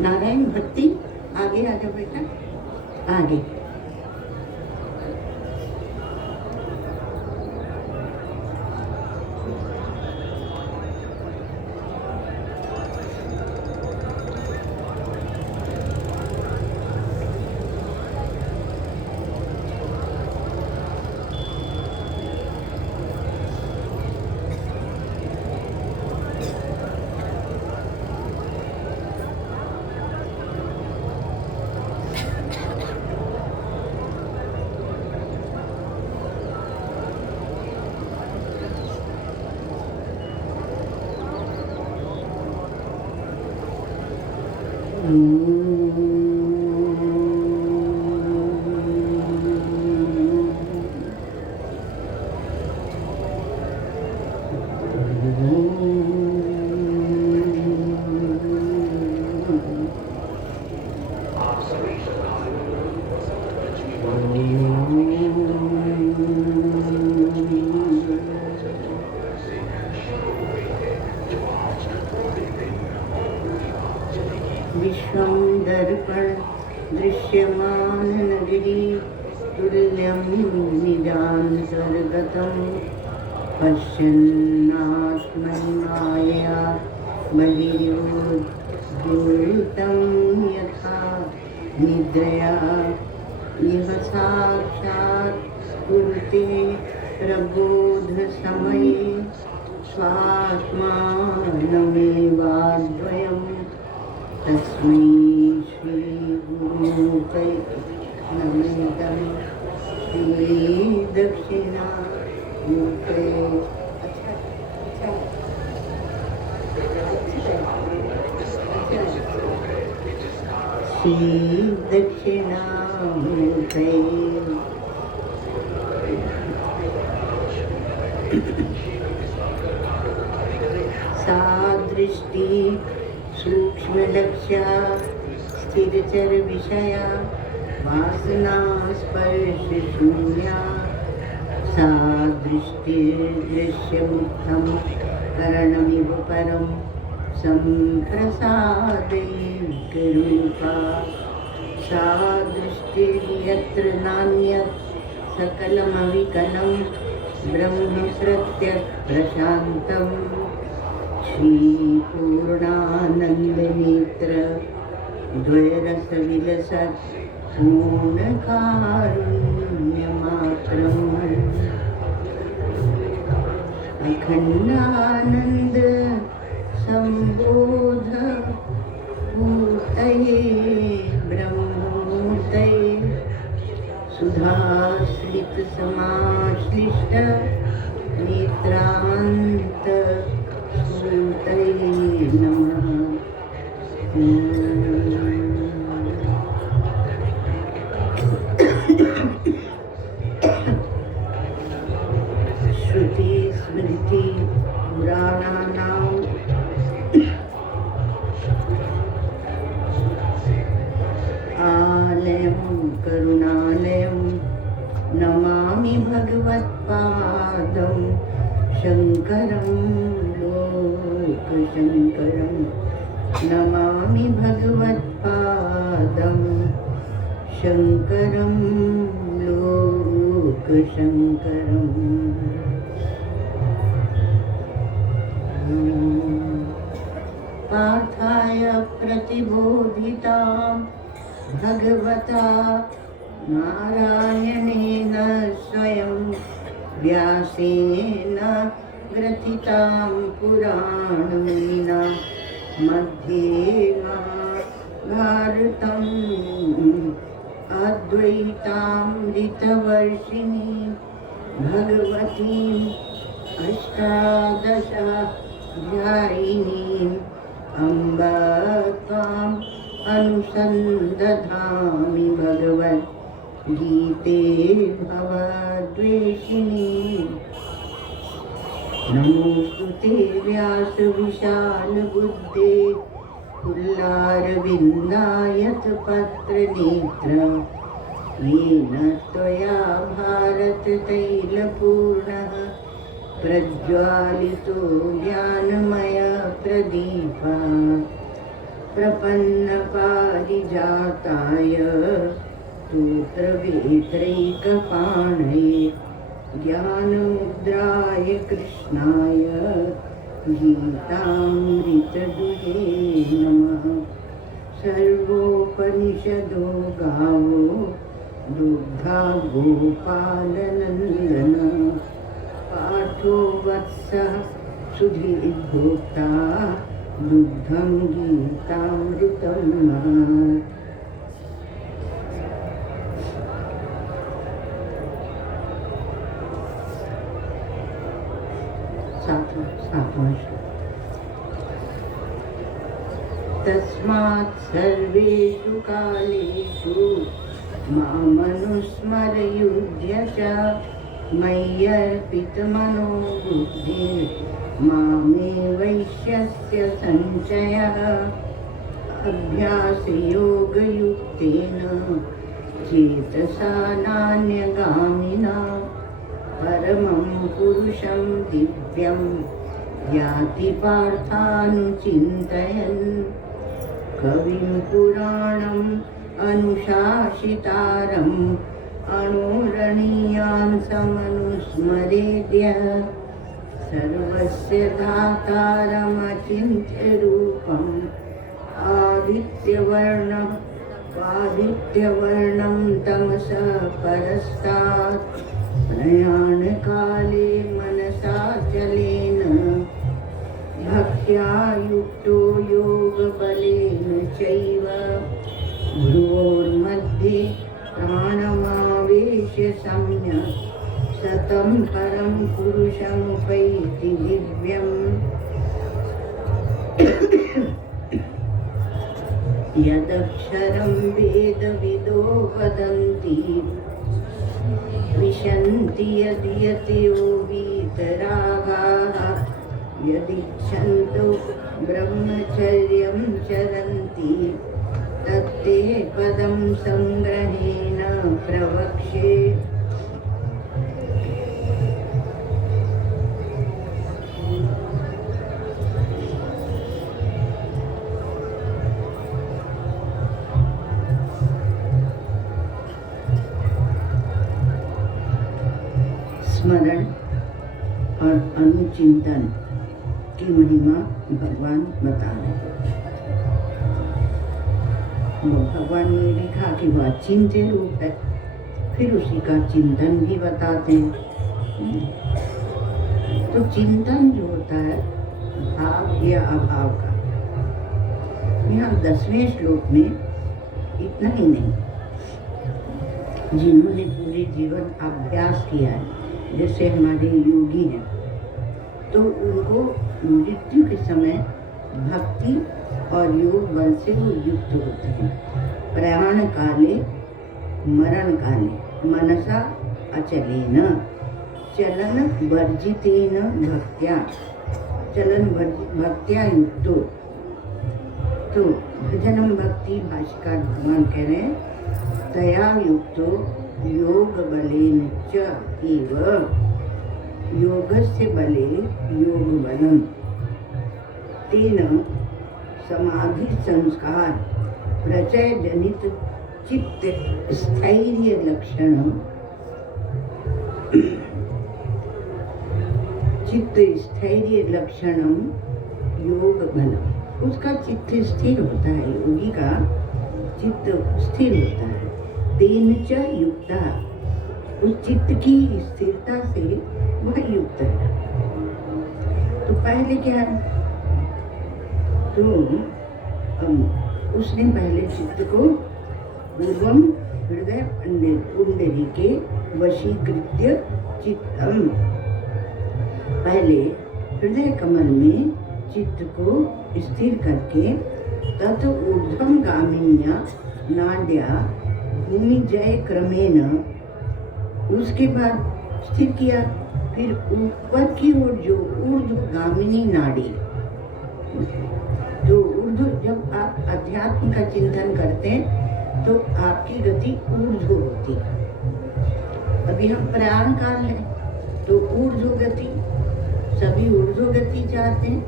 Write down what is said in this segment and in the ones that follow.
नारायण भक्ति। आगे आ जाओ बेटा, आगे। विश्वं दर्पण दृश्यमान नगरी तुल्यं निजान्तर्गतं पश्यन्नात्मन्मायया बहिर्योद्युतं यथा निद्रया इह साक्षात् कुरुते प्रबोधसमये स्वात्मानमेवाद्वयम् तस्मै श्रीगुरुकै नमिदं श्रीदक्षिणामूर्तये। श्रीदक्षिणामूर्तये। सा दृष्टि सूक्ष्मलक्ष्या स्थिरचर विषया वासना स्पर्श शून्या सा दृष्टिर्दृश्यमुक्तं करणमिव परं सम्प्रसादैकरूपा सा दृष्टिर्यत्र नान्यत् सकलमविकलं ब्रह्म प्रत्यक्प्रशान्तम् श्रीपूर्णानन्दनेत्र द्वयरसविलसत् पूर्णकारुण्यमात्रम् अखण्डानन्द सम्बोध मूर्तये ब्रह्ममूर्तये सुधाश्रित समाश्लिष्ट नेत्रान्त मूर्तये नमः। श्रुति स्मृति पुराणानाम् आलयं करुणालयं नमामि भगवत्पादं शङ्करं लोकशङ्करं नमामि भगवत्पादं शङ्करं लोकशङ्करम्। पार्थाय प्रतिबोधितां भगवता नारायणेन स्वयं व्यासेन ग्रथितां पुराणमुनिना मध्ये महाभारतम् अद्वैतामृतवर्षिणी भगवतीम् अष्टादशाध्यायिनीम् अम्ब त्वाम् अनुसन्दधामि भगवद्गीते भवद्वेषिणी। नमोस्तुते व्यासविशालबुद्धे पुल्लारविन्दायतपत्रनेत्र येन त्वया भारततैलपूर्णः प्रज्वालितो ज्ञानमयप्रदीपः प्रपन्नपारिजाताय स्तोत्रवेत्रैकपाणये ज्ञानमुद्राय कृष्णाय गीतामृतदुहे नमः। सर्वोपनिषदो गावो दुग्धा गोपालनन्दन पाठो वत्सः सुधीर्भोक्ता दुग्धं गीतामृतं महत्। सातवां तस्मात् सर्वेषु कालेषु मामनुस्मरयुध्य च मय्यर्पितमनो बुद्धिर्मामे वैश्यस्य संशयः। अभ्यासयोगयुक्तेन चेतसा नान्यगामिना परमं पुरुषं दिव्यं याति पार्थानुचिन्तयन्। कविं पुराणम् अनुशासितारम् अणोरणीयान् समनुस्मरेद्य सर्वस्य धातारमचिन्त्यरूपम् आदित्यवर्णं तमसः परस्तात् प्रयाणकाले मनसाचलेन भक्त्या युक्तो योगबलेन चैव भ्रुवोर्मध्ये प्राणमावेश्य सम्यक् सतं परं पुरुषमुपैति दिव्यम्। यदक्षरं वेदविदो वदन्ति विशन्ति यद्यतयो वीतरागाः यदिच्छन्तो ब्रह्मचर्यं चरन्ति तत्ते पदं संग्रहेण प्रवक्ष्ये। स्मरण और अनुचिंतन की महिमा भगवान बता रहे हैं। भगवान ने लिखा कि वह चिंत्य रूप है, फिर उसी का चिंतन भी बताते हैं। तो चिंतन जो होता है भाव या अभाव का, यहाँ 10वें श्लोक में इतना ही नहीं, जिन्होंने पूरे जीवन अभ्यास किया है, जैसे हमारे योगी हैं, तो उनको मृत्यु के समय भक्ति और योग बल से वो युक्त होते हैं। प्रयाण काले मरण काले मनसा अचलेन चलन वर्जितेन भक्त्या भक्त्या युक्तो। तो भजनम भक्ति भाष्यकार भगवान कह रहे हैं तया युक्तो योग बलेन च एव योगस्य बले योग बलम तेन समाधि संस्कार प्रचय जनित चित्त स्थैर्य लक्षणम योग बलम। उसका चित्त स्थिर होता है, योगी का चित्त स्थिर होता है। तेन च युक्ता, उस चित्त की स्थिरता से वह युक्त है। तो पहले क्या है, तो उसने पहले चित्त को पूर्वम हृदय पुंडरी के वशीकृत्य चित्तम, पहले हृदय कमल में चित्त को स्थिर करके तत् ऊर्ध्वम गामिन्या नाड्या भूमि जय क्रमेण, उसके बाद स्थिर किया। फिर ऊपर की ओर जो ऊर्ध्वगामिनी नाड़ी, तो ऊर्ध्व, जब आप अध्यात्म का चिंतन करते हैं तो आपकी गति ऊर्ध्व होती है। अभी हम प्रयाण काल है तो ऊर्ध्व गति, सभी ऊर्ध्व गति चाहते हैं,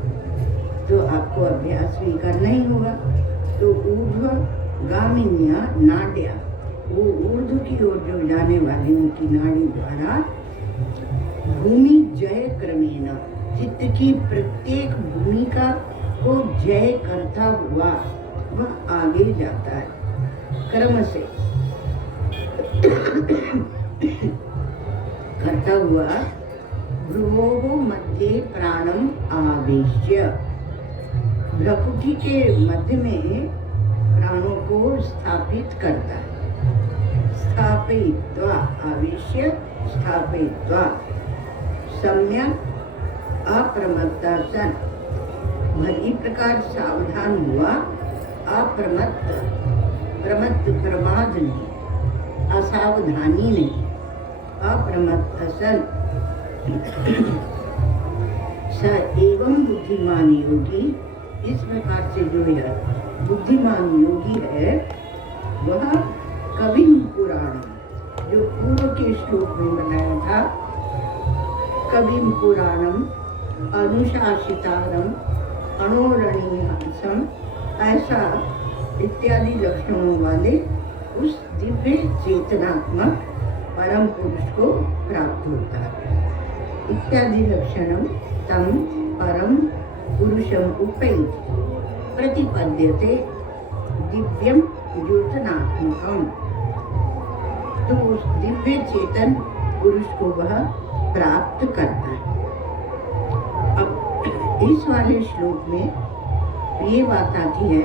तो आपको अभ्यास भी करना ही होगा। तो ऊर्ध्वगामिन्या नाड्या, वो ऊर्ध्व की ओर जो जाने वाली उनकी नाड़ी द्वारा भूमि जय क्रमेण, चित्त की प्रत्येक भूमिका को जय करता हुआ वह आगे जाता है क्रम से करता हुआ भ्रुवोः मध्ये प्राणम आवेश्य, भ्रुकुटी के मध्य में प्राणों को स्थापित करता है। स्थापयित्वा आवेश्य स्थापयित्वा सम्यक अप्रमत्ता सन, भली प्रकार सावधान हुआ, अप्रमत्त प्रमत्त प्रमाद नहीं, असावधानी नहीं, अप्रमत्त सन स एवं बुद्धिमान योगी, इस प्रकार से जो है बुद्धिमान योगी है वह कवि पुराण, जो पूर्व के श्लोक में बनाया था, कवि पुराणम अनुशासितारम अणोरणीयसम, ऐसा इत्यादि लक्षणों वाले उस दिव्य चेतनात्मक परम पुरुष को प्राप्त होता है। इत्यादि लक्षणम तम परम पुरुषम उपैति प्रतिपद्यते दिव्यम द्योतनात्मकम, तो उस दिव्य चेतन पुरुष को वह प्राप्त करता है। अब इस वाले श्लोक में ये बात आती है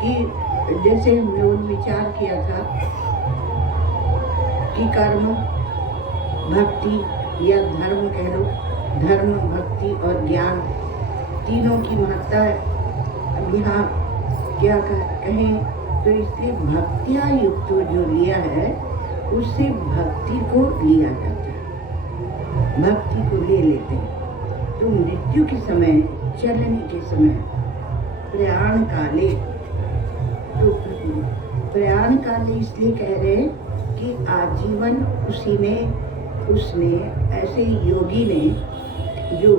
कि जैसे हम लोग विचार किया था कि कर्म भक्ति या धर्म कह लो, धर्म भक्ति और ज्ञान तीनों की महत्ता है। अब यहाँ क्या कहें तो इसलिए भक्तिया युक्त जो लिया है उससे भक्ति को लिया जाता है, भक्ति को ले लेते हैं। तो मृत्यु के समय, चलने के समय, प्रयाण काले, तो प्रयाण काले इसलिए कह रहे हैं कि आजीवन उसने ऐसे योगी ने जो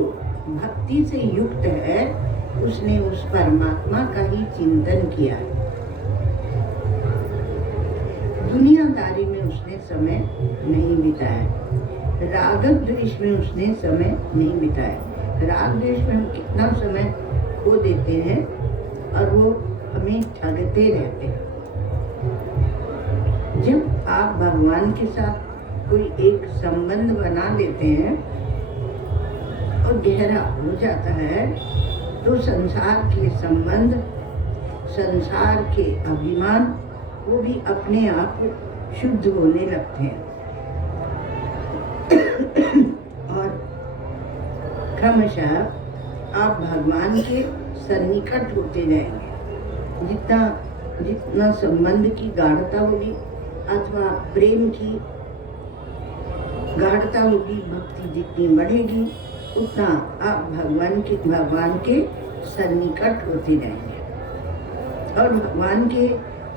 भक्ति से युक्त है उसने उस परमात्मा का ही चिंतन किया है। दुनियादारी में उसने समय नहीं बिताया, राग द्वेष में उसने समय नहीं बिताया। राग द्वेष में हम कितना समय खो देते हैं और वो हमें ठगते रहते हैं। जब आप भगवान के साथ कोई एक संबंध बना लेते हैं और गहरा हो जाता है तो संसार के संबंध, संसार के अभिमान वो भी अपने आप शुद्ध होने लगते हैं और क्रमशः आप भगवान के सन्निकट होते जाएंगे। जितना संबंध की गाढ़ता होगी अथवा प्रेम की गाढ़ता होगी, भक्ति जितनी बढ़ेगी उतना आप भगवान के सन्निकट होते जाएंगे। और भगवान के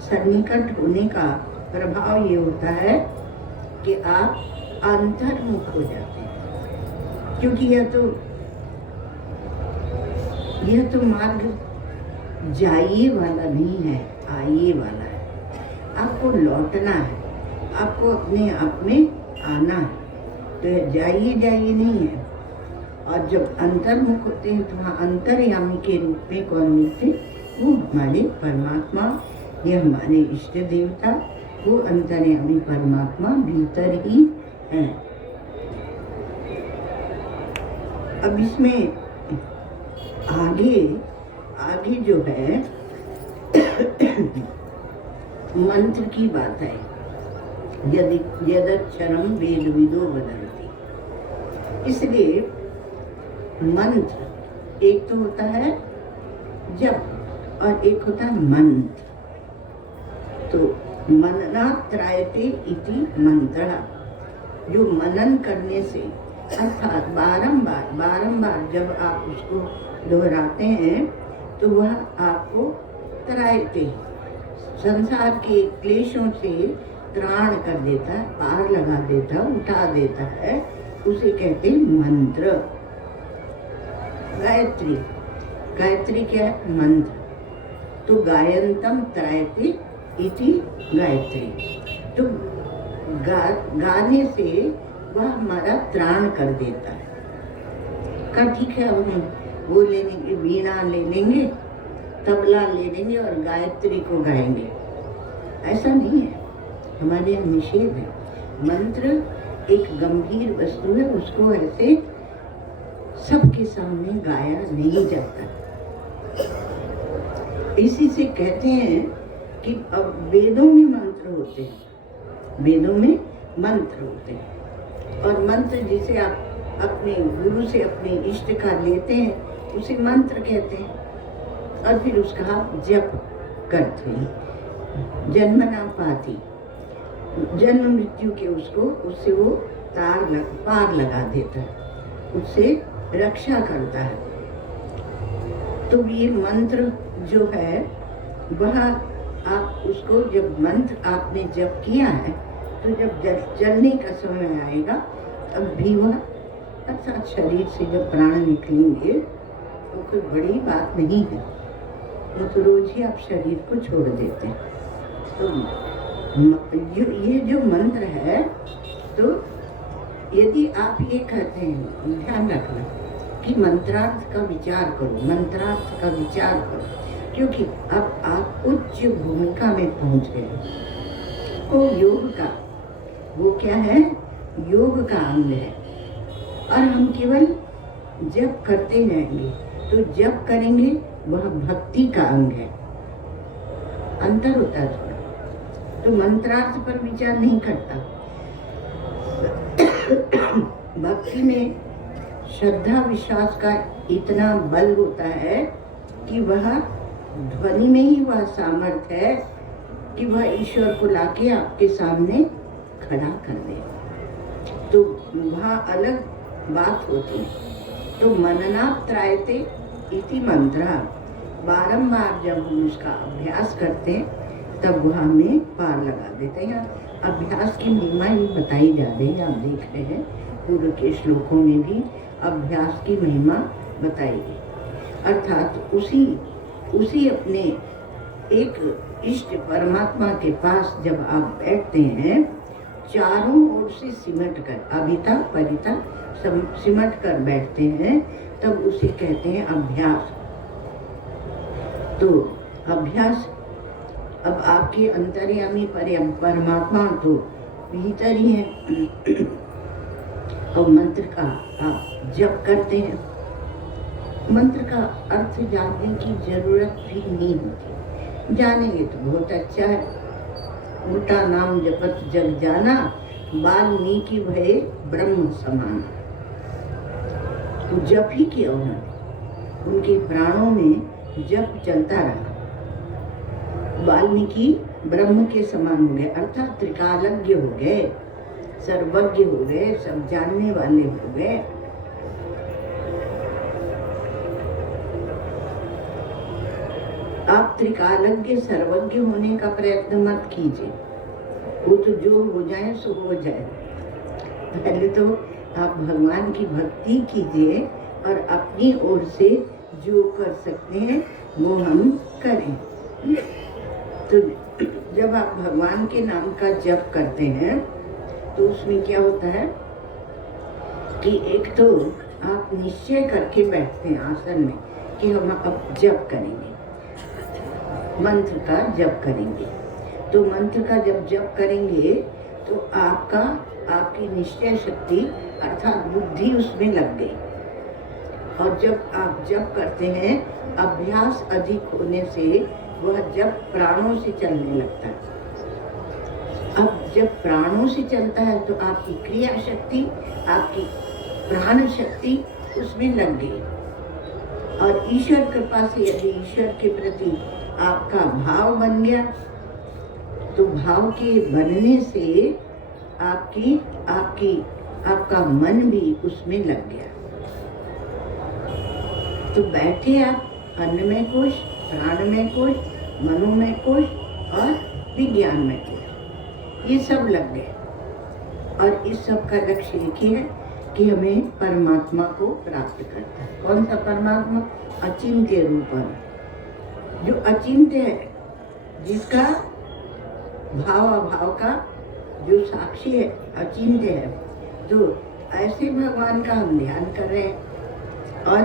सन्निकट होने का प्रभाव ये होता है कि आप अंतर्मुख हो जाते हैं, क्योंकि यह तो मार्ग जाइए वाला नहीं है, आइए वाला है। आपको लौटना है, आपको अपने आप में आना है, तो यह जाइए नहीं है। और जब अंतर्मुख होते हैं तो वहाँ अंतर्यामी के रूप में कौन मिलते? वो हमारे परमात्मा या हमारे इष्ट देवता, वो अंतर्यामी परमात्मा भीतर ही है। अब इसमें आगे जो है मंत्र की बात है, यदक्षरम वेद विदो वदन्ति। इसलिए मंत्र एक तो होता है जप और एक होता है मंत्र। तो मननात्रायते इति मंत्र, जो मनन करने से अर्थात बारंबार जब आप उसको दोहराते हैं तो वह आपको त्रायते, संसार के क्लेशों से त्राण कर देता है, पार लगा देता है, उठा देता है, उसे कहते हैं मंत्र। गायत्री क्या है? मंत्र। तो गायंतम त्रायते इति गायत्री। तो गाने से वह हमारा त्राण कर देता है। का ठीक है, हम वो ले लेंगे, वीणा ले लेंगे, तबला ले लेंगे और गायत्री को गाएंगे, ऐसा नहीं है। हमारे यहाँ निषेध है। मंत्र एक गंभीर वस्तु है, उसको ऐसे सबके सामने गाया नहीं जाता। इसी से कहते हैं कि अब वेदों में मंत्र होते हैं, वेदों में मंत्र होते हैं, और मंत्र जिसे आप अपने गुरु से अपने इष्ट का लेते हैं उसे मंत्र कहते हैं, और फिर उसका आप जप करते हैं। जन्मना पाती, जन्म मृत्यु के उससे वो पार लगा देता है, उससे रक्षा करता है। तो ये मंत्र जो है वह आप उसको, जब मंत्र आपने जप किया है तो जब जलने का समय आएगा तब भी वह, अर्थात शरीर से जब प्राण निकलेंगे तो कोई बड़ी बात नहीं है, वो तो रोज ही आप शरीर को छोड़ देते हैं। तो ये जो मंत्र है, तो यदि आप ये कहते हैं, ध्यान रखना कि मंत्रार्थ का विचार करो, मंत्रार्थ का विचार करो, क्योंकि अब आप उच्च भूमिका में पहुंच गए। वो योग का, वो क्या है? योग का अंग है, और हम केवल जप करते जाएंगे। तो जप करेंगे वह भक्ति का अंग है, अंतर होता है थोड़ा। तो मंत्रार्थ पर विचार नहीं करता। भक्ति में श्रद्धा विश्वास का इतना बल होता है कि वह ध्वनि में ही वह सामर्थ्य है कि वह ईश्वर को लाके आपके सामने खड़ा कर दे। तो वहाँ अलग बात होती है। तो मननात्रायते इति मंत्र, बारंबार जब हम उसका अभ्यास करते हैं तब वह हमें पार लगा देते हैं। अभ्यास की महिमा ही बताई जा रही है, आप देख रहे हैं पूर्व के श्लोकों में भी अभ्यास की महिमा बताई गई। अर्थात उसी अपने एक इष्ट परमात्मा के पास जब आप बैठते हैं, चारों ओर से सिमट कर, अभिता परिता सिमट कर बैठते हैं, तब उसे कहते हैं अभ्यास। तो अभ्यास, अब आपके अंतर्यामी परमात्मा तो भीतर ही है, और मंत्र का आप जप करते हैं। मंत्र का अर्थ जानने की जरूरत भी नहीं होती, जानेंगे तो बहुत अच्छा है। उल्टा नाम जपत जग जाना, वाल्मीकि भये ब्रह्म समान। तो जप ही किया उन्होंने, उनके प्राणों में जप चलता रहा। वाल्मीकि ब्रह्म के समान हो गए, अर्थात त्रिकालज्ञ हो गए, सर्वज्ञ हो गए, सब जानने वाले हो गए। आप त्रिकालज्ञ सर्वज्ञ होने का प्रयत्न मत कीजिए, वो तो जो हो जाए सो हो जाए। पहले तो आप भगवान की भक्ति कीजिए और अपनी ओर से जो कर सकते हैं वो हम करें। तो जब आप भगवान के नाम का जप करते हैं तो उसमें क्या होता है कि एक तो आप निश्चय करके बैठते हैं आसन में कि हम अब जप करेंगे, मंत्र का जप करेंगे। तो मंत्र का जब जप करेंगे तो आपकी निश्चय शक्ति अर्थात बुद्धि उसमें लग गई, और जब आप जप करते हैं अभ्यास अधिक होने से वह जप प्राणों से चलने लगता है। अब जब प्राणों से चलता है तो आपकी क्रिया शक्ति, आपकी प्राण शक्ति उसमें लग गई, और ईश्वर कृपा से यदि ईश्वर के प्रति आपका भाव बन गया तो भाव के बनने से आपका मन भी उसमें लग गया। तो बैठे आप, अन्नमय कोश, प्राणमय कोश, मनोमय कोश और विज्ञानमय कोश, ये सब लग गए। और इस सब का लक्ष्य एक ही है कि हमें परमात्मा को प्राप्त करता है। कौन सा परमात्मा? अचिंत्य रूपम, जो अचिंत्य है, जिसका भाव अभाव का जो साक्षी है, अचिंत्य है। तो ऐसे भगवान का हम ध्यान कर रहे हैं। और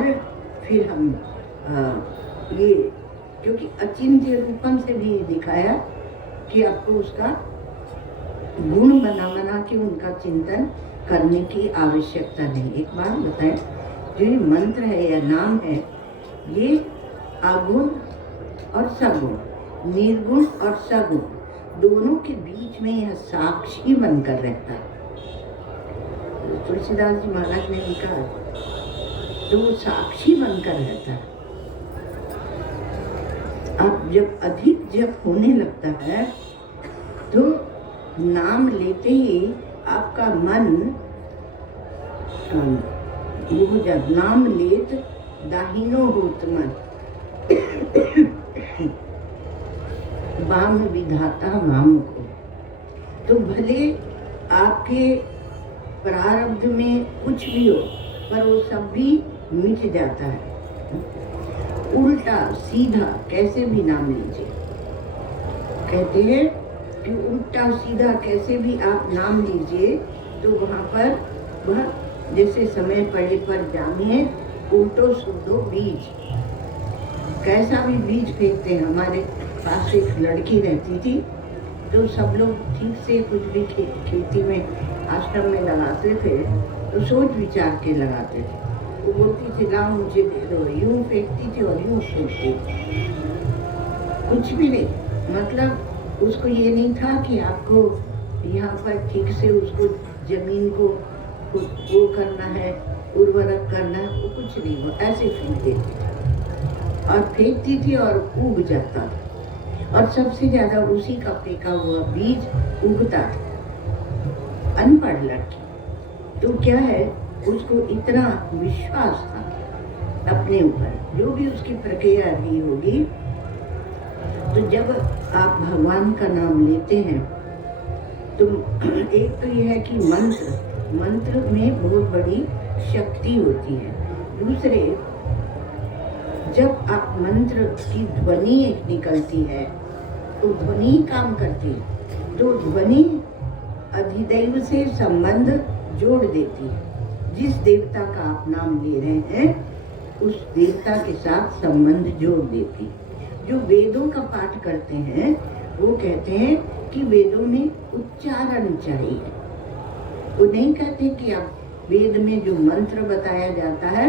फिर हम ये, क्योंकि अचिंत्य रूपम से भी दिखाया कि आपको उसका गुण बना के उनका चिंतन करने की आवश्यकता नहीं। एक बात बताएं, जो ये मंत्र है या नाम है, ये अगुण और सगुण, निर्गुण और सगुण, दोनों के बीच में यह साक्षी बनकर रहता है। तुलसीदास जी महाराज ने लिखा है, तो वो साक्षी बनकर रहता है। अब जब अधिक जप होने लगता है तो नाम लेते ही आपका मन वो जब नाम लेत दाहिनो होत मन, वाम विधाता वाम को। तो भले आपके प्रारब्ध में कुछ भी हो, पर वो सब भी मिट जाता है। उल्टा सीधा कैसे भी नाम लीजिए, कहते हैं कि उल्टा सीधा कैसे भी आप नाम लीजिए, तो वहाँ पर वह जैसे समय पड़े पर जामिए उल्टो सुधो बीज, कैसा भी बीज फेंकते हैं। हमारे पास एक लड़की रहती थी, तो सब लोग ठीक से कुछ भी खेती में आश्रम में लगाते थे, तो सोच विचार के लगाते थे। वो बोलती थी लाओ मुझे दे दो, यूं फेंकती थी और यूं फेंकती थी, कुछ भी नहीं। मतलब उसको ये नहीं था कि आपको यहाँ पर ठीक से उसको जमीन को वो करना है, उर्वरक करना है, वो कुछ नहीं, वो ऐसे फेंक देती थी और फेंकती थी और उग जाता था। और सबसे ज्यादा उसी का फेंका हुआ बीज उगता था। अनपढ़ लड़की, तो क्या है, उसको इतना विश्वास था अपने ऊपर, जो भी उसकी प्रक्रिया रही होगी। तो जब आप भगवान का नाम लेते हैं तो एक तो यह है कि मंत्र में बहुत बड़ी शक्ति होती है। दूसरे, जब आप मंत्र की ध्वनि एक निकलती है तो ध्वनि काम करती है, तो ध्वनि अधिदैव से संबंध जोड़ देती है। जिस देवता का आप नाम ले रहे हैं उस देवता के साथ संबंध जोड़ देती है। जो वेदों का पाठ करते हैं वो कहते हैं कि वेदों में उच्चारण चाहिए। वो नहीं कहते कि आप वेद में जो मंत्र बताया जाता है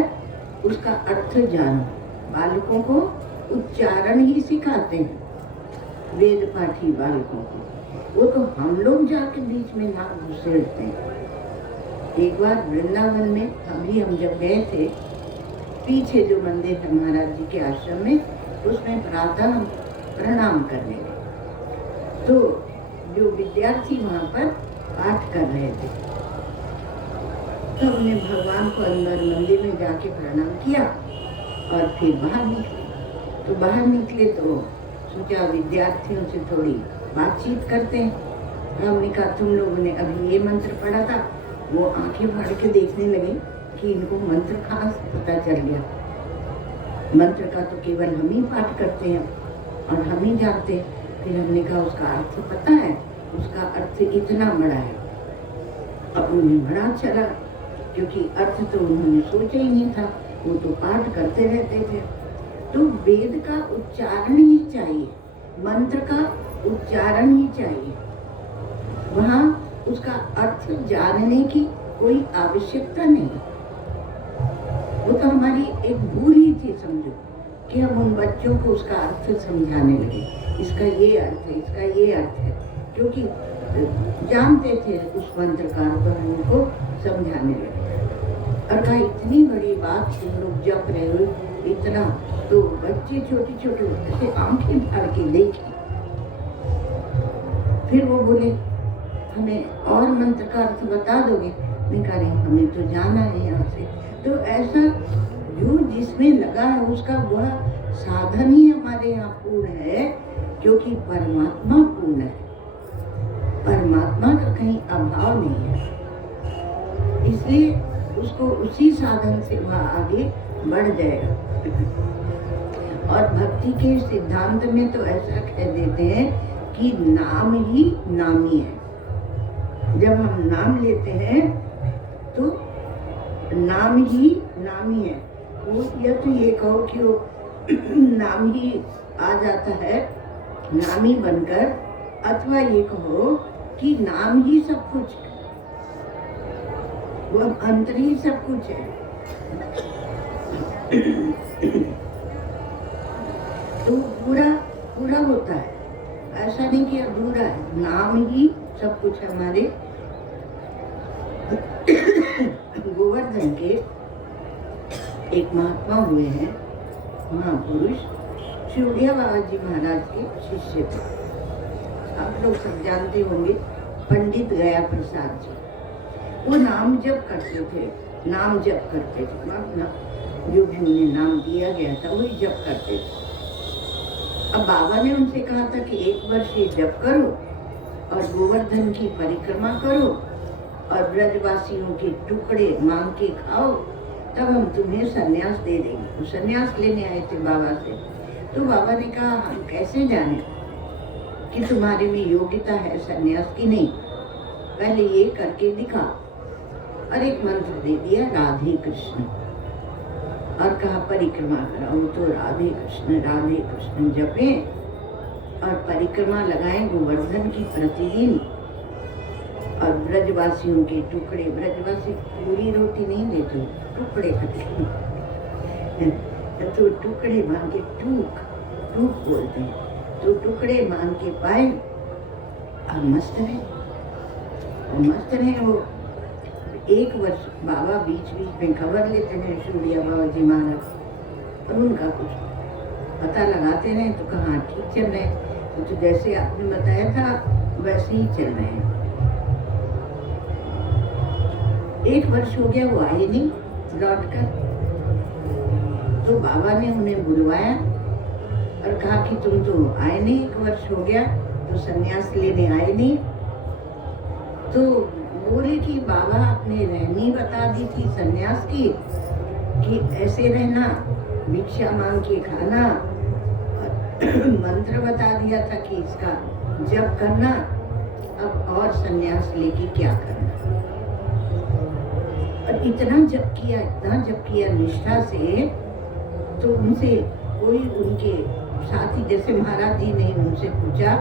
उसका अर्थ जानो। बालकों को उच्चारण ही सिखाते हैं, वेद पाठी बालकों को। वो तो हम लोग जाके बीच में नाक घुसेड़ते हैं। एक बार वृंदावन में अभी हम जब गए थे, पीछे जो मंदिर है महाराज जी के आश्रम में, उसमें प्रातः हम प्रणाम करने गए। तो जो विद्यार्थी वहाँ पर पाठ कर रहे थे, तो हमने भगवान को अंदर मंदिर में जाके प्रणाम किया और फिर बाहर निकले। तो बाहर निकले तो सोचा विद्यार्थियों से थोड़ी बातचीत करते हैं। हमने कहा तुम लोगों ने अभी ये मंत्र पढ़ा था। वो आंखें फाड़ के देखने लगे कि इनको मंत्र कहाँ से पता चल गया। मंत्र का तो केवल हम ही पाठ करते हैं और हम ही जानते हैं। फिर हमने कहा उसका अर्थ पता है, उसका अर्थ इतना बड़ा है। अब उन्हें बड़ा अच्छा लगा, क्योंकि अर्थ तो उन्होंने सोचा ही नहीं था, वो तो पाठ करते रहते थे। तो वेद का उच्चारण ही चाहिए, मंत्र का उच्चारण ही चाहिए, वहाँ उसका अर्थ जानने की कोई आवश्यकता नहीं। वो तो हमारी एक भूल ही थी, समझो, कि हम उन बच्चों को उसका अर्थ समझाने लगे। इसका ये अर्थ है, इसका ये अर्थ है, क्योंकि जानते थे उस मंत्र का अर्थ, उनको समझाने लगे। और कहा इतनी बड़ी बात तुम लोग जप रहे हो इतना, तो बच्चे छोटे छोटे ऐसे आंखें फाड़ के देखे। फिर वो बोले हमें और मंत्र का अर्थ बता दोगे? मैं कह रही हमें तो जाना है यहाँ से। तो ऐसा जो जिसमें लगा है उसका वह साधन ही हमारे यहाँ पूर्ण है, क्योंकि परमात्मा पूर्ण है, परमात्मा का कहीं अभाव नहीं है। इसलिए उसको उसी साधन से वह आगे बढ़ जाएगा। और भक्ति के सिद्धांत में तो ऐसा कह देते हैं कि नाम ही नामी है। जब हम नाम लेते हैं तो नाम ही नामी है। वो या तो ये कहो कि वो नाम ही आ जाता है नामी बनकर, अथवा ये कहो कि नाम ही सब कुछ है, वो अंतर ही सब कुछ है। तो पूरा पूरा होता है, ऐसा नहीं कि अधूरा है। नाम ही सब कुछ है। हमारे गोवर्धन के एक महात्मा हुए हैं, महापुरुष, शिवड़िया बाबा जी महाराज के शिष्य थे। आप लोग सब जानते होंगे, पंडित गया प्रसाद जी। वो नाम जप करते थे, नाम जप करते थे, अपना जो भी उन्हें नाम दिया गया था वही जप करते थे। अब बाबा ने उनसे कहा था कि 1 वर्ष ये जप करो और गोवर्धन की परिक्रमा करो और ब्रजवासियों के टुकड़े मांग के खाओ, तब हम तुम्हें सन्यास दे देंगे। तो सन्यास लेने आए थे बाबा से। तो बाबा ने कहा, हम कैसे जाने कि तुम्हारे में योग्यता है सन्यास की? नहीं, पहले ये करके दिखा। और एक मंत्र दे दिया, राधे कृष्ण, और कहा परिक्रमा कराओ। तो राधे कृष्ण जपें और परिक्रमा लगाएं गोवर्धन की प्रतिदिन। और ब्रजवासियों के टुकड़े, ब्रजवासी पूरी रोटी नहीं देते, टुकड़े करते, तो टुकड़े मान के टूक बोलते हैं, तो टुकड़े मान के पाए और मस्त रहे वो। 1 वर्ष बाबा बीच में खबर लेते हैं शिवड़िया बाबा जी महाराज, और उनका कुछ पता लगाते रहे तो कहाँ ठीक चल रहे हैं, तो जैसे आपने बताया था वैसे ही चल रहे हैं। 1 वर्ष हो गया, वो आए नहीं लौट कर। तो बाबा ने उन्हें बुलवाया और कहा कि तुम तो आए नहीं, 1 वर्ष हो गया, तो सन्यास लेने आए नहीं। तो बोले कि बाबा आपने रहनी बता दी थी सन्यास की, कि ऐसे रहना, भिक्षा मांग के खाना, मंत्र बता दिया था कि इसका जप करना, अब और सन्यास लेके क्या करना। और इतना जप किया निष्ठा से, तो उनसे कोई उनके साथी जैसे महाराज जी ने उनसे पूछा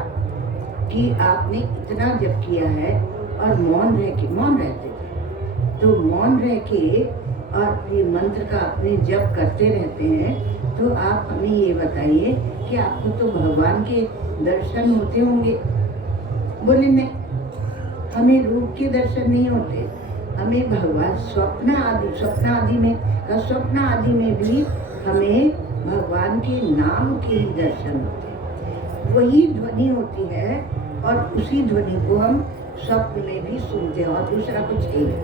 कि आपने इतना जप किया है और मौन रहते थे, तो मौन रह के और ये मंत्र का अपने जप करते रहते हैं, तो आप हमें ये बताइए कि आपको तो भगवान के दर्शन होते होंगे। बोले नहीं, हमें रूप के दर्शन नहीं होते, हमें भगवान स्वप्न आदि में भी हमें भगवान के नाम के ही दर्शन होते हैं। वही ध्वनि होती है और उसी ध्वनि को हम स्वप्न में भी सुनते हैं, और दूसरा कुछ नहीं है,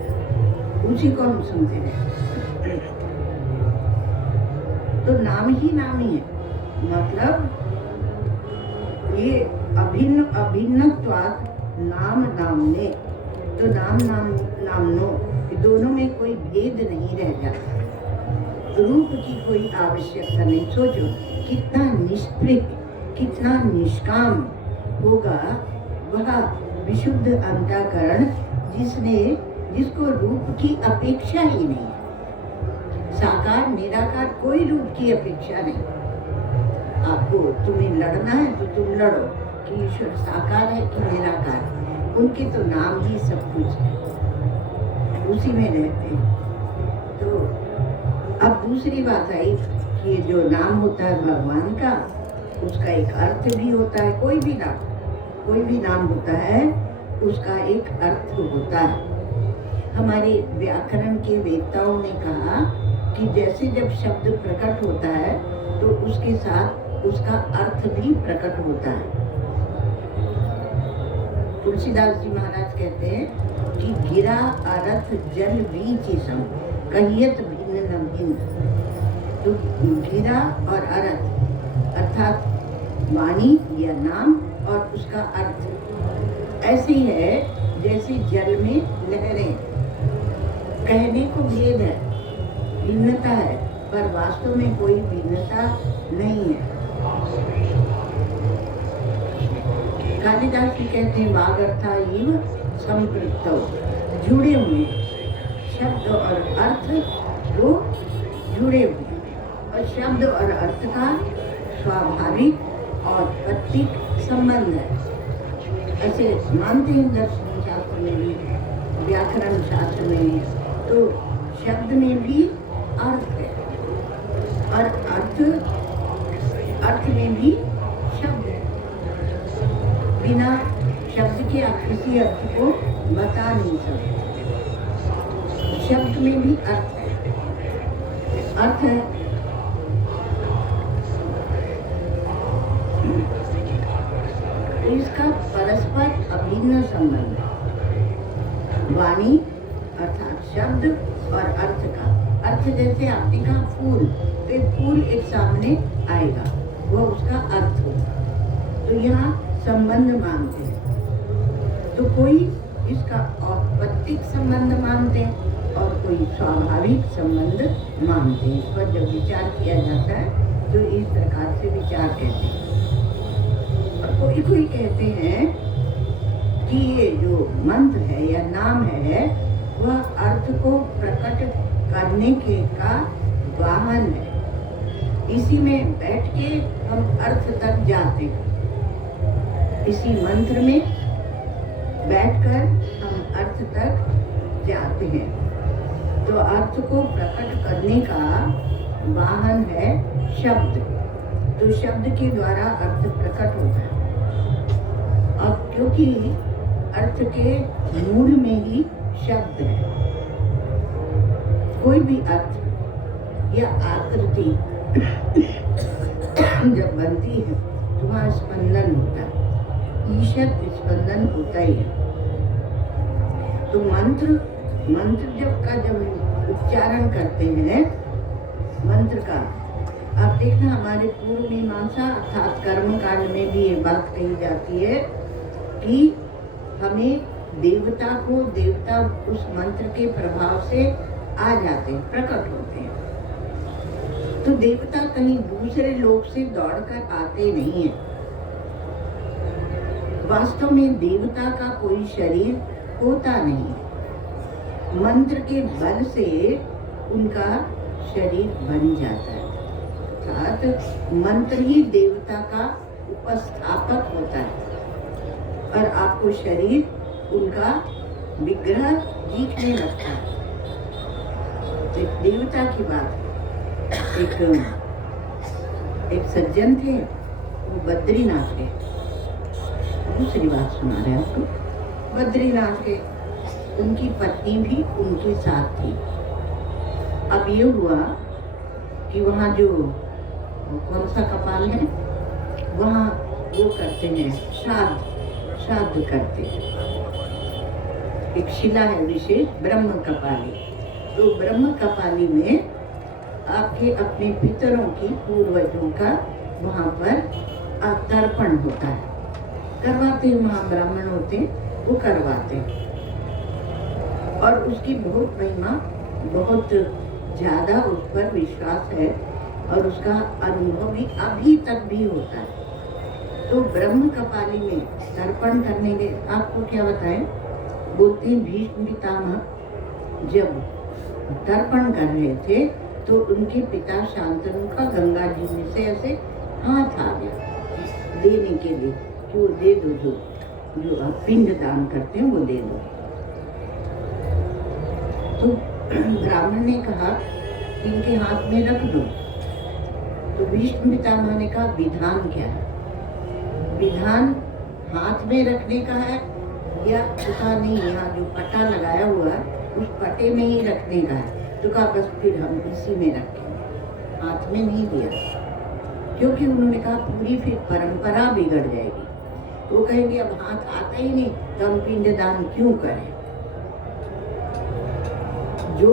उसी को हम सुनते हैं। तो नाम ही नामी है, मतलब ये अभिन्नत्वात् नाम नामने, तो नामनो, दोनों में कोई भेद नहीं रह जाता, रूप की कोई आवश्यकता नहीं। सोचो कितना निष्प्रिय, कितना निष्काम होगा वह विशुद्ध अंतःकरण जिसको रूप की अपेक्षा ही नहीं है। साकार निराकार कोई रूप की अपेक्षा नहीं। आपको तुम्हें लड़ना है तो तुम लड़ो, कि ईश्वर साकार है कि निराकार, उनके तो नाम ही सब कुछ है, उसी में रहते हैं। तो अब दूसरी बात आई कि जो नाम होता है भगवान का, उसका एक अर्थ भी होता है। कोई भी नाम होता है, उसका एक अर्थ होता है। हमारे व्याकरण के वेत्ताओं ने कहा कि जैसे जब शब्द प्रकट होता है तो उसके साथ उसका अर्थ भी प्रकट होता है। तुलसीदास जी महाराज कहते हैं कि गिरा अर्थ जल बीच सम कहियत भिन्न न भिन्न। तो गिरा और अर्थ अर्थात वाणी या नाम और उसका अर्थ ऐसे ही है जैसे जल में लहरें, कहने को भेद है, भिन्नता है, पर वास्तव में कोई भिन्नता नहीं है। कालिदास जी कहते हैं वागर्था इव संपृक्तौ, जुड़े हुए शब्द और अर्थ दो जुड़े हुए, और शब्द और अर्थ का स्वाभाविक और प्रतीक संबंध है। ऐसे मानते हैं दर्शन शास्त्र में भी, व्याकरण शास्त्र में, तो शब्द में भी अर्थ है और अर्थ में भी शब्द है। बिना शब्द के आप किसी अर्थ को बता नहीं सकते। शब्द में भी अर्थ है, अर्थ है। तो इसका परस्पर अभिन्न संबंध है। वाणी अर्थात शब्द और अर्थ का। अर्थ जैसे आपने कहा फूल, तो एक फूल एक सामने आएगा, वह उसका अर्थ होगा। तो यहाँ संबंध मानते हैं, तो कोई इसका औपत्तिक संबंध मानते हैं और कोई स्वाभाविक संबंध मानते हैं। इस पर जब विचार किया जाता है तो इस प्रकार से विचार कहते हैं। और कोई कहते हैं कि ये जो मंत्र है या नाम है वह अर्थ को प्रकट करने के का वाहन है। इसी में बैठ के हम अर्थ तक जाते हैं। इसी मंत्र में बैठकर हम अर्थ तक जाते हैं। तो अर्थ को प्रकट करने का वाहन है शब्द। तो शब्द के द्वारा अर्थ प्रकट होता है। और क्योंकि अर्थ के मूल में ही शब्द है, कोई भी अर्थ या आकृति जब बनती है तो वहाँ स्पंदन होता है, ईशत स्पंदन होता ही है। तो मंत्र जब उच्चारण करते हैं मंत्र का, आप देखना हमारे पूर्व मीमांसा अर्थात कर्म कांड में भी ये बात कही जाती है कि हमें देवता उस मंत्र के प्रभाव से आ जाते हैं, प्रकट होते हैं। तो देवता कहीं दूसरे लोक से दौड़कर आते नहीं है। वास्तव में देवता का कोई शरीर होता नहीं है, मंत्र के बल से उनका शरीर बन जाता है। अर्थात मंत्र ही देवता का उपस्थापक होता है और आपको शरीर उनका विग्रह दिखने लगता है। एक देवता की बात, एक सज्जन थे, वो बद्रीनाथ के, दूसरी बात सुना रहे आपको। बद्रीनाथ के उनकी पत्नी भी उनके साथ थी। अब ये हुआ कि वहाँ जो कौन सा कपाल है, वहाँ वो करते हैं श्राद्ध करते हैं। एक शिला है विशेष ब्रह्म कपाली। तो ब्रह्म कपाली में आपके अपने पितरों की, पूर्वजों का वहाँ पर तर्पण होता है, करवाते हैं। वहाँ ब्राह्मण होते हैं, वो करवाते हैं। और उसकी बहुत महिमा, बहुत ज़्यादा उस पर विश्वास है और उसका अनुभव भी अभी तक भी होता है। तो ब्रह्म कपाली में तर्पण करने के, आपको क्या बताएं, बोलते हैं भीष्म पितामह जब तर्पण कर रहे थे तो उनके पिता शांतनु का गंगा जी में से ऐसे हाथ आ गया देने के लिए कि वो दे दो, जो आप पिंड दान करते हैं वो दे दो। तो ब्राह्मण ने कहा इनके हाथ में रख दो। तो भीष्म पितामह ने कहा विधान क्या है? विधान हाथ में रखने का है या पता नहीं, यहाँ जो पटा लगाया हुआ है उस पटे में ही रखने का है। तो कहा बस फिर हम इसी में रखेंगे, हाथ में नहीं दिया, क्योंकि उन्होंने कहा पूरी फिर परंपरा बिगड़ जाएगी। वो कहेंगे अब हाथ आता ही नहीं तो हम पिंडदान क्यों करें। जो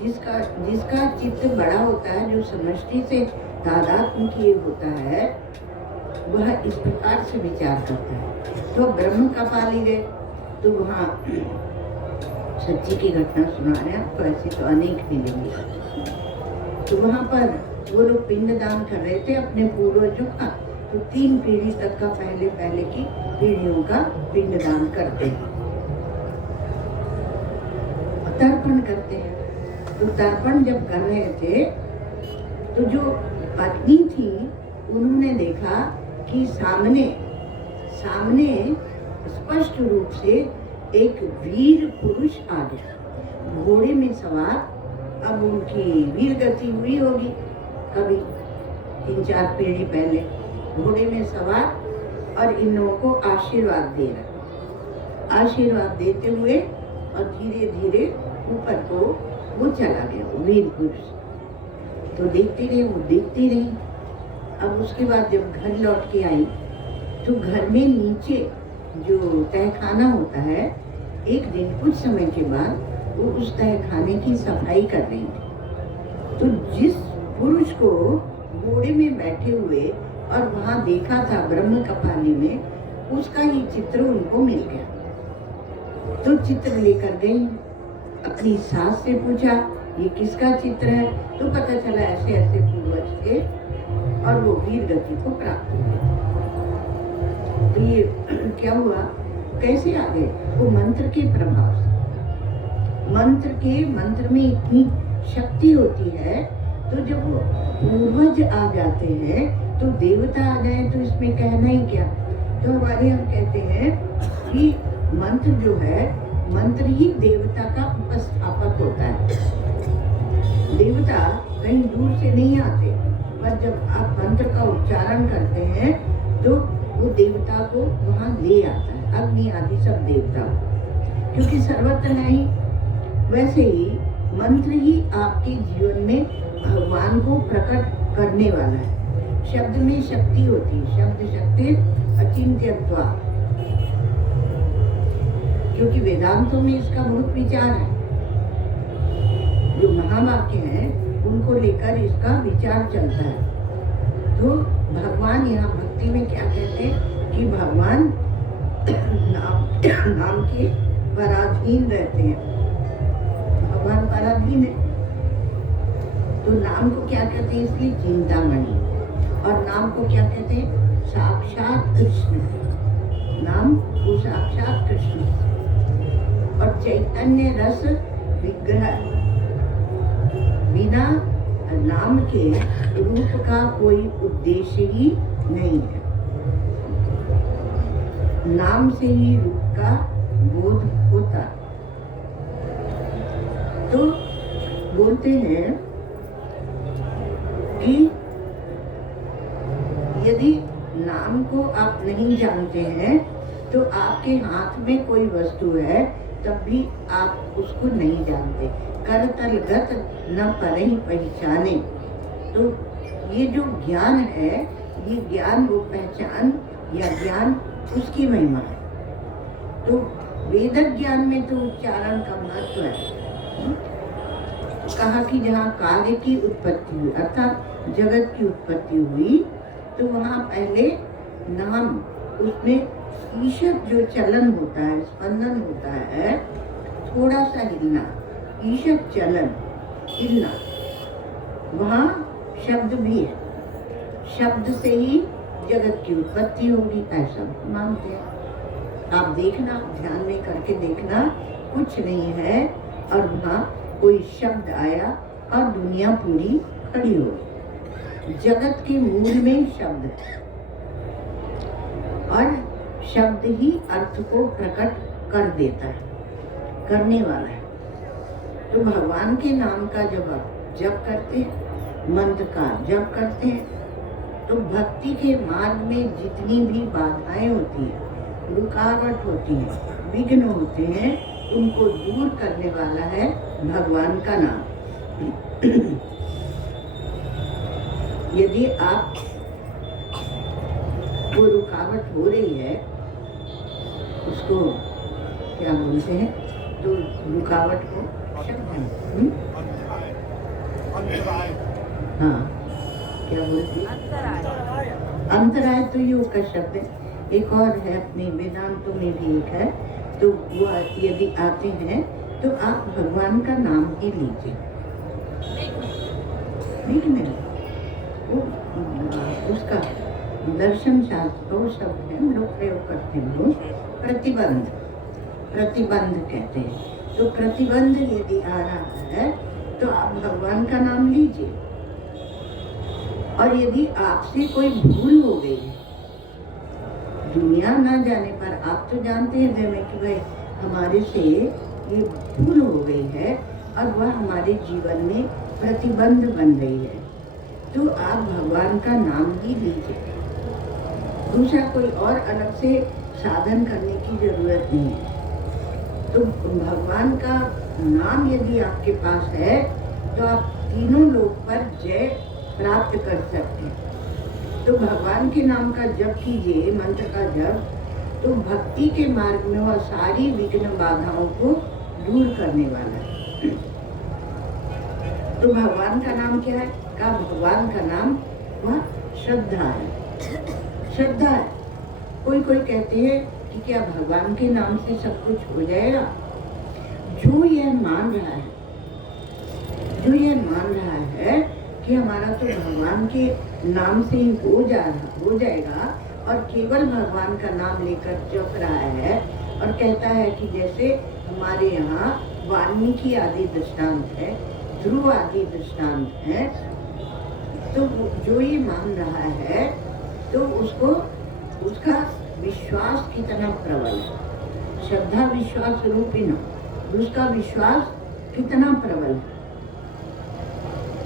जिसका चित्त बड़ा होता है, जो समष्टि से तादात्म्य किए होता है, वह इस प्रकार से विचार करता है। तो ब्रह्म कपाली गए तो वहाँ सच्ची की घटना सुना रहे हैं आपको, ऐसी तो अनेक मिलेंगी। तो वहाँ पर वो लोग पिंडदान कर रहे थे अपने पूर्वजों का, तो 3 पीढ़ी तक का पहले की पीढ़ियों का पिंडदान करते हैं, तर्पण करते हैं। तो तर्पण जब कर रहे थे तो जो पत्नी थी उन्होंने देखा कि सामने स्पष्ट रूप से एक वीर पुरुष आ गया, घोड़े में सवार। अब उनकी वीर गति हुई होगी कभी 3-4 पीढ़ी पहले, घोड़े में सवार और इन लोगों को आशीर्वाद दे रहा, आशीर्वाद देते हुए और धीरे धीरे ऊपर को वो चला गया वीर पुरुष। तो देखती रही। अब उसके बाद जब घर लौट के आई तो घर में नीचे जो तहखाना होता है, एक दिन कुछ समय के बाद वो उस तहखाने की सफाई कर रही थी। तो जिस पुरुष को घोड़े में बैठे हुए और वहाँ देखा था ब्रह्म कपाली में, उसका ही चित्र उनको मिल गया। तो चित्र लेकर गई, अपनी सास से पूछा ये किसका चित्र है? तो पता चला ऐसे ऐसे पूर्वज थे और वो वीर गति को प्राप्त हुए। तो ये क्या हुआ, कैसे आ गए? वो मंत्र के प्रभाव से, मंत्र में इतनी शक्ति होती है। तो जब वो पूर्वज आ जाते हैं तो देवता आ जाए तो इसमें कहना ही क्या। तो हमारे यहाँ कहते हैं कि मंत्र जो है, मंत्र ही देवता का उपस्थापक होता है। देवता कहीं दूर से नहीं आते, पर जब आप मंत्र का उच्चारण करते हैं तो वो देवता को वहाँ ले आता है, अग्नि आदि सब देवता, क्योंकि सर्वत्र है ही। वैसे ही मंत्र ही आपके जीवन में भगवान को प्रकट करने वाला है। शब्द में शक्ति होती है, शब्द शक्ति अचिंत्यत्वा, क्योंकि वेदांतों में इसका बहुत विचार है। जो महावाक्य हैं उनको लेकर इसका विचार चलता है। तो भगवान यहाँ भक्ति में क्या कहते हैं कि भगवान नाम के पराधीन रहते हैं, भगवान पराधीन है। तो नाम को क्या कहते हैं? इसलिए चिंतामणि। और नाम को क्या कहते हैं? साक्षात कृष्ण। नाम वो साक्षात कृष्ण। और चैतन्य रस विग्रह, बिना नाम के रूप का कोई उद्देश्य ही नहीं है। नाम से ही रूप का बोध होता। तो बोलते हैं कि यदि नाम को आप नहीं जानते हैं तो आपके हाथ में कोई वस्तु है तब भी आप उसको नहीं जानते। करतलगत न परहि पहचाने। तो ये जो ज्ञान है, ये ज्ञान वो पहचान या ज्ञान उसकी महिमा है। तो वेद ज्ञान में तो उच्चारण का महत्व है। कहा कि जहाँ कार्य की उत्पत्ति हुई अर्थात जगत की उत्पत्ति हुई, तो वहाँ पहले नाम, उसमें ईशक जो चलन होता है, स्पंदन होता है, थोड़ा सा हिलना, ईशक चलन, हिलना, वहाँ शब्द भी है। शब्द से ही जगत की उत्पत्ति होगी, ऐसा मानते हैं। आप देखना, ध्यान में करके देखना, कुछ नहीं है और वहाँ कोई शब्द आया और दुनिया पूरी खड़ी हो गई। जगत के मूल में शब्द है और शब्द ही अर्थ को प्रकट कर देता है, करने वाला है। तो भगवान के नाम का जब आप जप करते हैं, मंत्र का जप करते हैं, तो भक्ति के मार्ग में जितनी भी बाधाएं होती हैं, रुकावट होती हैं, विघ्न होते हैं, उनको दूर करने वाला है भगवान का नाम। यदि आप वो रुकावट हो रही है, उसको क्या बोलते हैं, तो रुकावट को हाँ क्या बोलते हैं, अंतराय। तो योग का शब्द है। एक और है अपने वेदांतों में भी एक है। तो वो यदि आते हैं तो आप भगवान का नाम ही लीजिए। ठीक है मेरा वो उसका दर्शन शास्त्र वो शब्द है, हम लोग प्रयोग करते हैं लोग प्रतिबंध, प्रतिबंध कहते हैं। तो प्रतिबंध यदि आ रहा है तो आप भगवान का नाम लीजिए। और यदि आपसे कोई भूल हो गई, दुनिया ना जाने पर, आप तो जानते हैं में कि भाई हमारे से ये भूल हो गई है और वह हमारे जीवन में प्रतिबंध बन रही है, तो आप भगवान का नाम ही लीजिए। दूसरा कोई और अलग से साधन करने की जरूरत नहीं है। तो भगवान का नाम यदि आपके पास है तो आप तीनों लोक पर जय प्राप्त कर सकते हैं। तो भगवान के नाम का जप कीजिए, मंत्र का जप, तो भक्ति के मार्ग में वह सारी विघ्न बाधाओं को दूर करने वाला है। तो भगवान का नाम क्या है? का भगवान का नाम वह श्रद्धा है। श्रद्धा है। कोई कोई कहते हैं कि क्या भगवान के नाम से सब कुछ हो जाएगा? जो यह मान रहा है, जो यह मान रहा है कि हमारा तो भगवान के नाम से ही हो जाएगा और केवल भगवान का नाम लेकर जप रहा है और कहता है कि जैसे हमारे यहाँ वाल्मीकि आदि दृष्टांत है, ध्रुव आदि दृष्टांत है, तो जो ये मान रहा है तो उसको उसका विश्वास कितना प्रबल है, श्रद्धा विश्वास रूपी न, उसका विश्वास कितना प्रबल है,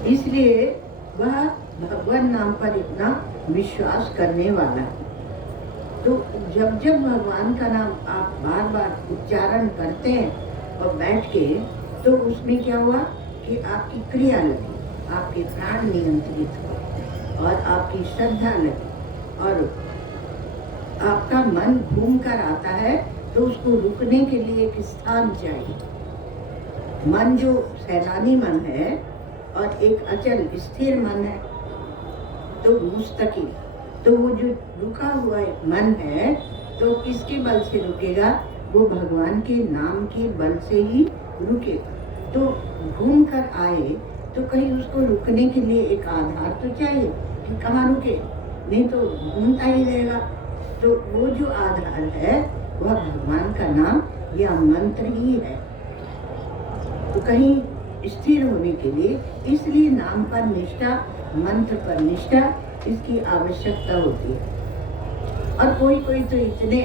इसलिए वह भगवान नाम पर इतना विश्वास करने वाला है। तो जब जब भगवान का नाम आप बार बार उच्चारण करते हैं और बैठ के, तो उसमें क्या हुआ कि आपकी क्रिया लगी, आपके प्राण नियंत्रित हुए और आपकी श्रद्धा लगी और आपका मन घूम कर आता है, तो उसको रुकने के लिए एक स्थान चाहिए। मन जो सैलानी मन है और एक अचल स्थिर मन है, तो मुस्तकिल, तो वो जो रुका हुआ मन है तो किसके बल से रुकेगा? वो भगवान के नाम के बल से ही रुकेगा। तो घूम कर आए तो कहीं उसको रुकने के लिए एक आधार तो चाहिए कि कहाँ रुके, नहीं तो घूमता ही रहेगा। तो वो जो आधार है वह भगवान का नाम या मंत्र ही है। तो कहीं स्थिर होने के लिए इसलिए नाम पर निष्ठा, मंत्र पर निष्ठा, इसकी आवश्यकता होती है। और कोई कोई तो इतने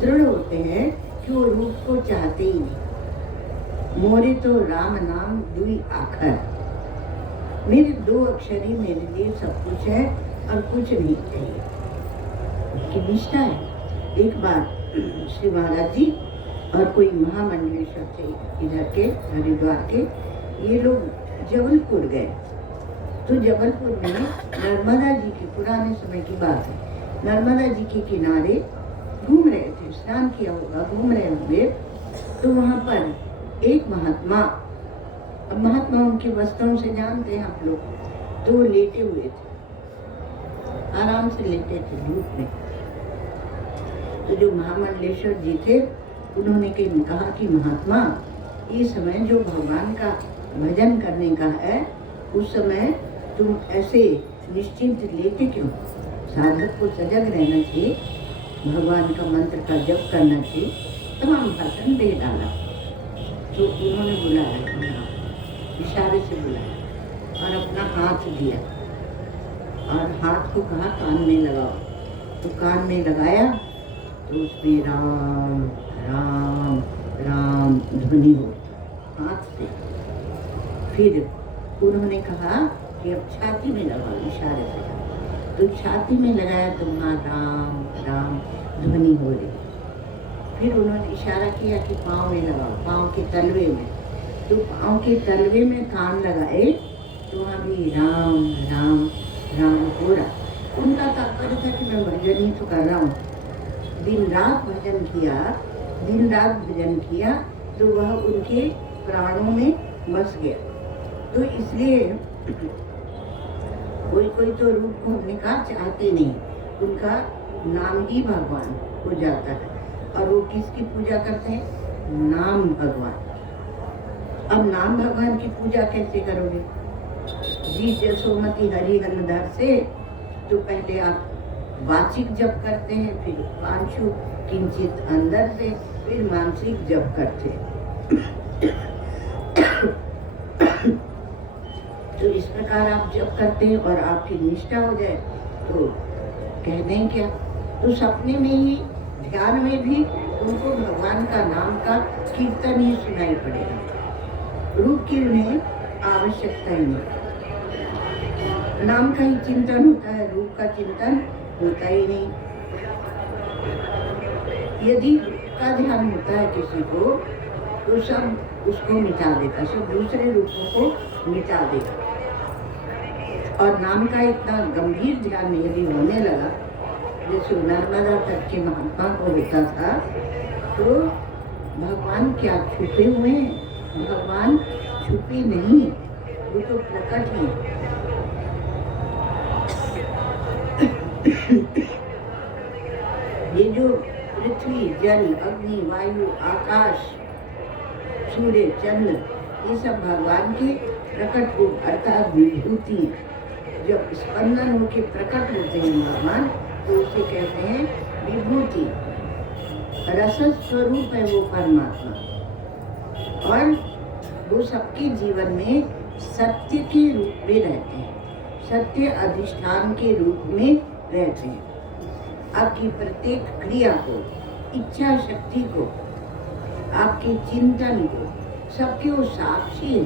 दृढ़ होते हैं कि वो रूप को चाहते ही नहीं। मोरे तो राम नाम दुई आखर, मेरे दो अक्षर ही मेरे लिए सब कुछ है और कुछ नहीं चाहिए, उसकी निष्ठा है। एक बार श्री महाराज जी और कोई महामंडलेश्वर थे इधर के हरिद्वार के, ये लोग जबलपुर गए। तो जबलपुर में नर्मदा जी के, पुराने समय की बात है, नर्मदा जी के किनारे घूम रहे थे, स्नान किया होगा, घूम रहे होंगे। तो वहाँ पर एक महात्मा, अब महात्मा उनके वस्त्रों से जानते हैं आप लोग, तो वो लेटे हुए थे, आराम से लेटे थे धूप में। तो जो महामंडलेश्वर जी थे उन्होंने कहा कि महात्मा, ये समय जो भगवान का भजन करने का है, उस समय तुम ऐसे निश्चिंत लेटे क्यों? साधक को सजग रहना चाहिए, भगवान का मंत्र का जप करना चाहिए। तमाम भाषण दे डाला। तो उन्होंने बुलाया, इशारे से बुलाया और अपना हाथ दिया और हाथ को कहा कान में लगाओ। तो कान में लगाया तो उसमें राम राम राम ध्वनि हो हाथ से। फिर उन्होंने कहा कि अब छाती में लगाओ, इशारे से। तो छाती में लगाया तो वहाँ राम राम ध्वनि हो रही। फिर उन्होंने इशारा किया कि पाँव में लगाओ, पाँव के तलवे में। तो पाँव के तलवे में कान लगाए तो वहाँ भी राम राम राम हो रहा। उनका तात्पर्य था कि मैं भजन ही तो कर रहा हूँ। दिन रात भजन किया, दिन रात भजन किया, तो वह उनके प्राणों में बस गया। तो इसलिए कोई कोई तो रूप को हमने कहा चाहते नहीं, उनका नाम ही भगवान हो जाता है। और वो किसकी पूजा करते हैं? नाम भगवान। अब नाम भगवान की पूजा कैसे करोगे? जी जसोमती हरि हलधर से तो पहले आप वाचिक जप करते हैं, फिर पांचु किंचित अंदर से, फिर मानसिक जप करते हैं। तो इस प्रकार आप जप करते हैं और आपकी निष्ठा हो जाए तो कह दें क्या, तो सपने में ही ध्यान में भी उनको भगवान का नाम का कीर्तन ही सुनाई पड़ेगा। रूप की उन्हें आवश्यकता ही नहीं, नाम का ही चिंतन होता है, रूप का चिंतन होता ही नहीं। यदि रूप का ध्यान होता है किसी को तो सब उसको मिटा देगा, सब दूसरे रूपों को मिटा देगा। और नाम का इतना गंभीर ध्यान यदि होने लगा, जैसे नर्मदा तट के महात्मा को होता था, तो भगवान क्या छुपे हुए हैं? भगवान छुपे नहीं, वो तो प्रकट है। ये जो पृथ्वी, जल, अग्नि, वायु, आकाश, सूर्य, चंद्र, ये सब भगवान के प्रकट रूप अर्थात विभूति हैं। जब स्पंदन होके प्रकट होते हैं भगवान तो उसे कहते हैं विभूति। रस स्वरूप है वो परमात्मा, और वो सबके जीवन में सत्य के रूप में रहते हैं, सत्य अधिष्ठान के रूप में रहते हैं। आपकी प्रत्येक क्रिया को, इच्छा शक्ति को, आपके चिंतन को, सबके वो साक्षी है।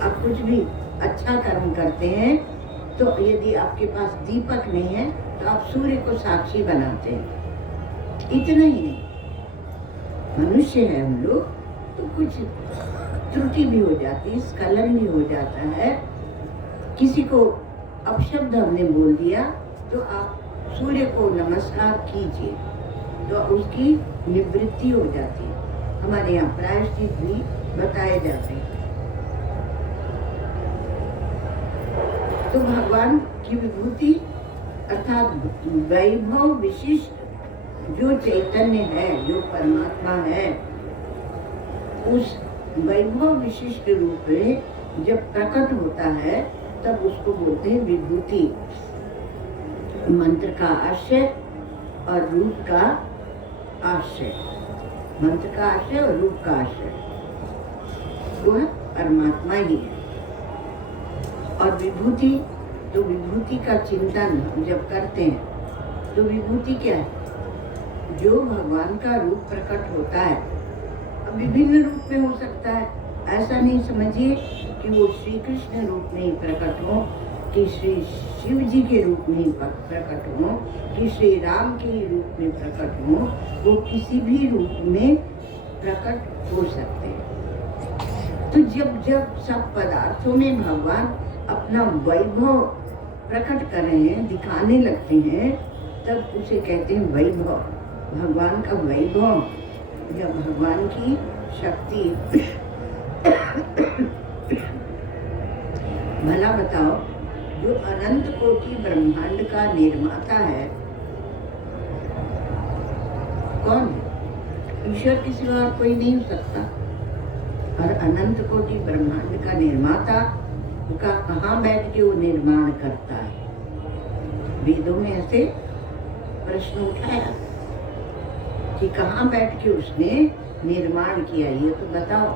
आप कुछ भी अच्छा कर्म करते हैं तो यदि आपके पास दीपक नहीं है तो आप सूर्य को साक्षी बनाते हैं। इतना ही नहीं, मनुष्य है हम लोग, तो कुछ त्रुटि भी हो जाती है, स्खलन भी हो जाता है। किसी को अपशब्द हमने बोल दिया तो आप सूर्य को नमस्कार कीजिए तो उसकी निवृत्ति हो जाती है। हमारे यहाँ प्रायश्चित भी बताए जाते हैं। तो भगवान की विभूति अर्थात वैभव विशिष्ट जो चैतन्य है, जो परमात्मा है, उस वैभव विशिष्ट रूप में जब प्रकट होता है तब उसको बोलते हैं विभूति। मंत्र का आश्रय और रूप का आश्रय, मंत्र का आश्रय और रूप का आश्रय, वह परमात्मा ही है। और विभूति, तो विभूति का चिंतन जब करते हैं तो विभूति क्या है? जो भगवान का रूप प्रकट होता है। अब विभिन्न रूप में हो सकता है, ऐसा नहीं समझिए कि वो श्री कृष्ण रूप में ही प्रकट हो, कि श्री शिव जी के रूप में ही प्रकट हो, कि श्री राम के ही रूप में प्रकट हो। वो किसी भी रूप में प्रकट हो सकते हैं। तो जब जब सब पदार्थों में भगवान अपना वैभव प्रकट कर रहे हैं, दिखाने लगते हैं, तब उसे कहते हैं वैभव। भगवान का वैभव या भगवान की शक्ति। भला बताओ, जो अनंत कोटि ब्रह्मांड का निर्माता है कौन है? ईश्वर के सिवा और कोई नहीं हो सकता। और अनंत कोटि ब्रह्मांड का निर्माता का कहाँ बैठ के वो निर्माण करता है? वेदों में ऐसे प्रश्न उठाया कि कहाँ बैठ के उसने निर्माण किया, ये तो बताओ।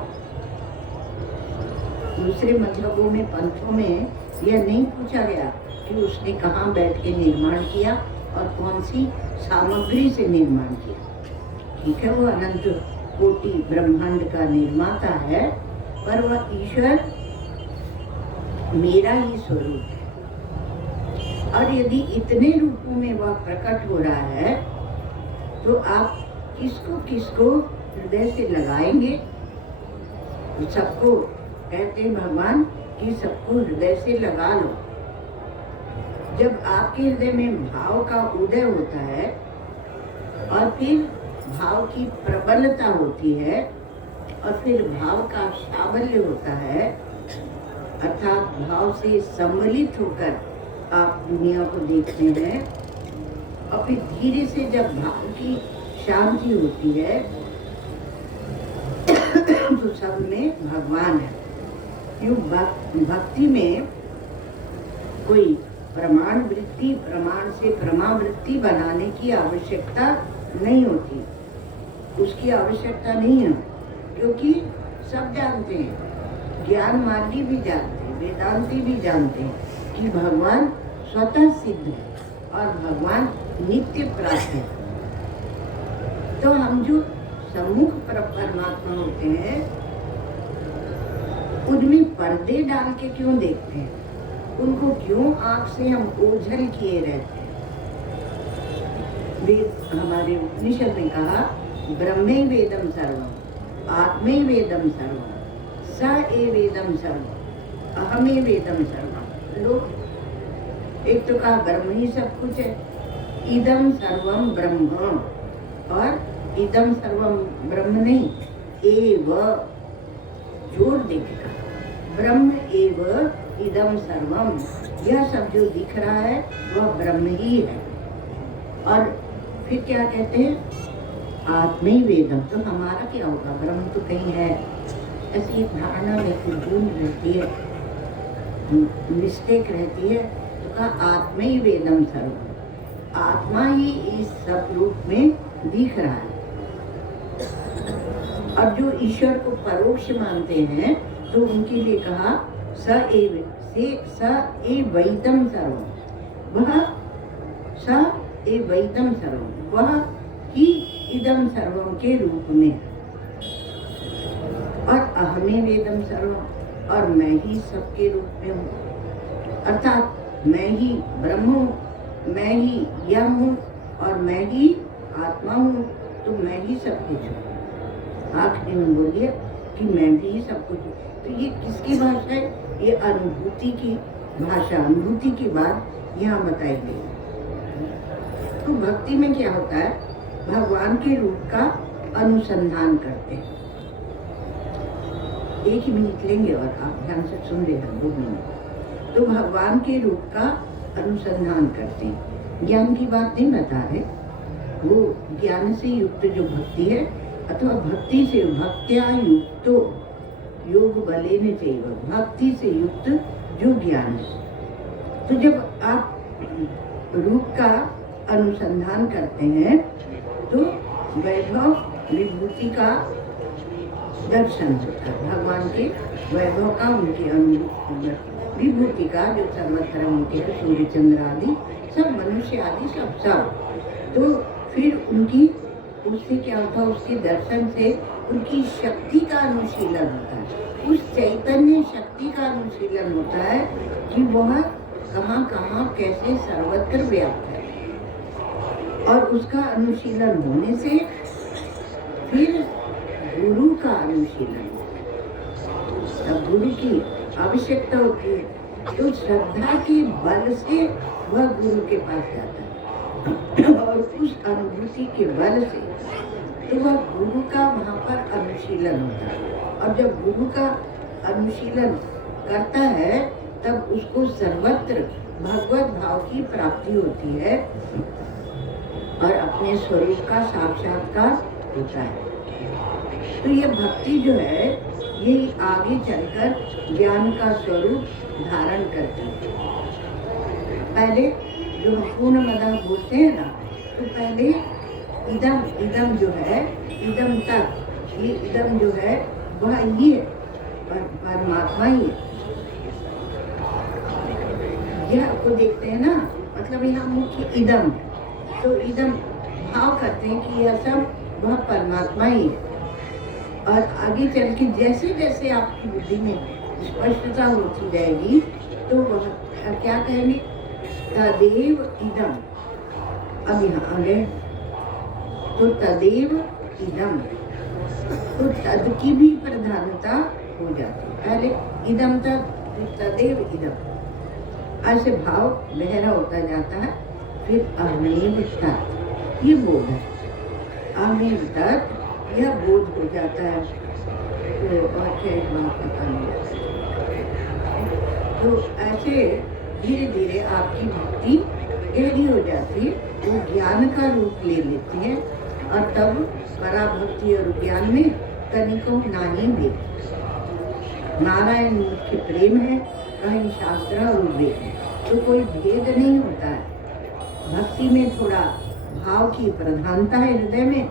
दूसरे मजहबों में, पंथों में यह नहीं पूछा गया कि उसने कहाँ बैठ के निर्माण किया और कौन सी सामग्री से निर्माण किया। ठीक है, वो अनंत कोटि ब्रह्मांड का निर्माता है, पर वह ईश्वर मेरा ही स्वरूप है। और यदि इतने रूपों में वह प्रकट हो रहा है तो आप किसको किसको हृदय से लगाएंगे? सबको कहते हैं भगवान कि सबको हृदय से लगा लो। जब आपके हृदय में भाव का उदय होता है और फिर भाव की प्रबलता होती है और फिर भाव का साबल्य होता है, अर्थात भाव से सम्मिलित होकर आप दुनिया को देखते हैं, और फिर धीरे से जब भाव की शांति होती है तो सब में भगवान है। यूँ भक्ति में कोई प्रमाण से प्रमावृत्ति बनाने की आवश्यकता नहीं होती, उसकी आवश्यकता नहीं है, क्योंकि सब जानते हैं, ज्ञान मार्गी भी जानते हैं, वेदांती भी जानते हैं कि भगवान स्वतः सिद्ध है और भगवान नित्य प्राप्त है। तो हम जो सम्मुख परमात्मा होते हैं उनमें पर्दे डाल के क्यों देखते हैं, उनको क्यों आंख से हम ओझल किए रहते हैं। वेद हमारे उपनिषद ने कहा ब्रह्मे वेदम सर्वम, आत्मे वेदम सर्वम, स ए वेदम सर्वम, अहमे वेदम सर्वम। लोग एक तो कहा ब्रह्म ही सब कुछ है, इदम सर्वम ब्रह्म, और इदम सर्वम ब्रह्म नहीं, एव जोड़ देगा, ब्रह्म एव इदम सर्वम, यह सब जो दिख रहा है वह ब्रह्म ही है। और फिर क्या कहते हैं, आत्मे वेदम, तो हमारा क्या होगा, ब्रह्म तो कहीं है, ऐसी एक धारणा में कुछ गूंज रहती है, मिस्टेक रहती है। तो कहा आत्मे वेदम सर्वम, आत्मा ही इस सब रूप में दिख रहा है। और जो ईश्वर को परोक्ष मानते हैं तो उनके लिए कहा स ए वैदम सर्वम, वह स ए वैदम सर्वम, वह ही इदम सर्वम के रूप में, और अहमे वेदम सर्वम, और मैं ही सबके रूप में हूँ, अर्थात मैं ही ब्रह्म हूँ, मैं ही यम हूँ, और मैं ही आत्मा हूँ, तो मैं ही सब कुछ हूँ। आखिरी में बोलिए कि मैं भी सब कुछ हूँ। तो ये किसकी भाषा है, ये अनुभूति की भाषा, अनुभूति की बात यहाँ बताई गई। तो भक्ति में क्या होता है, भगवान के रूप का अनुसंधान करते हैं। 1 मिनट लेंगे और आप ध्यान से सुन लेना, 2 मिनट। तो भगवान के रूप का अनुसंधान करते हैं, ज्ञान की बात नहीं बता रहे, वो ज्ञान से युक्त जो भक्ति है, अथवा भक्ति से भक्त्या युक्तो योग बलेने चाहिए, भक्ति से युक्त जो ज्ञान है। तो जब आप रूप का अनुसंधान करते हैं तो वैभव विभूति का दर्शन होता है, भगवान के वैभव का, उनके विभूति का, जो सर्वत्र उनके है, सूर्य चंद्र आदि सब, मनुष्य आदि सब। तो फिर उनकी उससे क्या होता है, उसके दर्शन से उनकी शक्ति का अनुशीलन होता है, उस चैतन्य शक्ति का अनुशीलन होता है कि वह कहाँ कहाँ कैसे सर्वत्र व्याप्त है। और उसका अनुशीलन होने से फिर गुरु का अनुशीलन, तब गुरु की आवश्यकता होती है, तो श्रद्धा के बल से वह गुरु के पास जाता है, और उस अनुभूति के बल से तो वह गुरु का वहाँ पर अनुशीलन होता है। और जब गुरु का अनुशीलन करता है तब उसको सर्वत्र भगवत भाव की प्राप्ति होती है और अपने स्वरूप का साक्षात्कार होता है। तो ये भक्ति जो है ये आगे चलकर ज्ञान का स्वरूप धारण करती है। पहले जो पूर्णमदः बोलते हैं ना, तो पहले इदम जो है, इदम तक, ये इदम जो है वह ये परमात्मा ही है। यह को देखते हैं ना, मतलब यहाँ मुख्य इदम है, तो इदम भाव करते हैं कि यह सब वह परमात्मा ही है। और आगे चल के जैसे जैसे आपकी बुद्धि में स्पष्टता होती जाएगी तो वह क्या कहेंगे, तदेव इदम। अब यहाँ आगे तो तदेव इदम, तो तद की भी प्रधानता हो जाती है। पहले इदम तक, तदेव इदम, ऐसे भाव गहरा होता जाता है। फिर अहमेव तत्, ये बोध है, अहमेव तत्, यह बोध हो जाता है। तो और क्या एक बात पता नहीं, तो ऐसे धीरे धीरे आपकी भक्ति गहरी हो जाती है, वो ज्ञान का रूप ले लेती है। और तब पराभक्ति और ज्ञान में तनिको नाही भेद। नारायण मुख्य प्रेम है, कहीं शास्त्र और वेद, तो कोई भेद नहीं होता है। भक्ति में थोड़ा भाव की प्रधानता है हृदय में,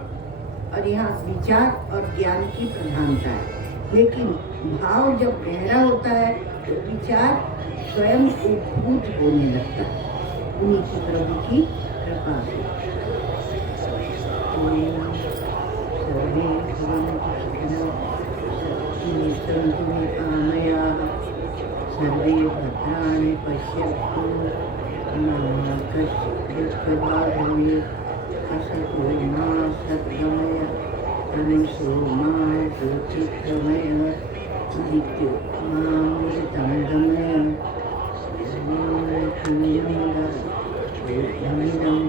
और यहाँ विचार और ज्ञान की प्रधानता है। लेकिन भाव जब गहरा होता है तो विचार स्वयं उद्भूत होने लगता है, उन्हीं की प्रभु की कृपा से। सर्वे सन्तु निरामयाः, सर्वे भद्राणि पश्यन्तु, मा कश्चित् दुःखभाग् भवेत्। असतो मा सद्गमय, तमसो मा ज्योतिर्गमय, मृत्यो मामृतं गमय। पूर्णमदः पूर्णमिदं